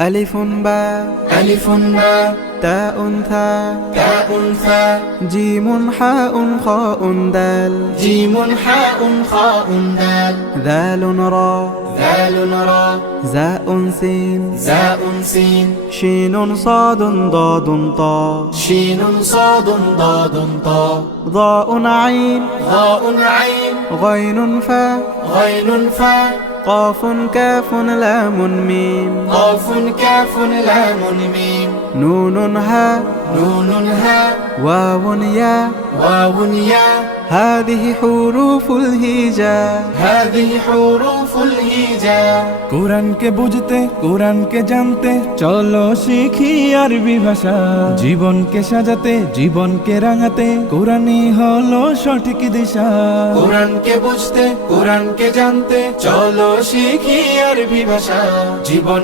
ألف باء ألف باء تاء ثاء تاء ثاء جيم حاء خاء دال جيم حاء خاء دال ذال را ذال را زاء سين زاء سين شين صاد ضاد طاء شين صاد ضاد طاء ضاء عين ضاء عين غين فاء غين فاء قاف كاف لام ميم قاف كاف لام ميم نون هاء نون هاء واو ياء واو ياء هذه حروف الهجاء هذه حروف الهجاء কোরআনকে বুঝতে কোরআনকে জানতে চলো শিখি আরবি ভাষা জীবনকে সাজাতে জীবনকে রাঙাতে কোরআনই হলো সঠিক দিশা কোরআনকে বুঝতে কোরআনকে জানতে চলো শিখি আরবি ভাষা জীবন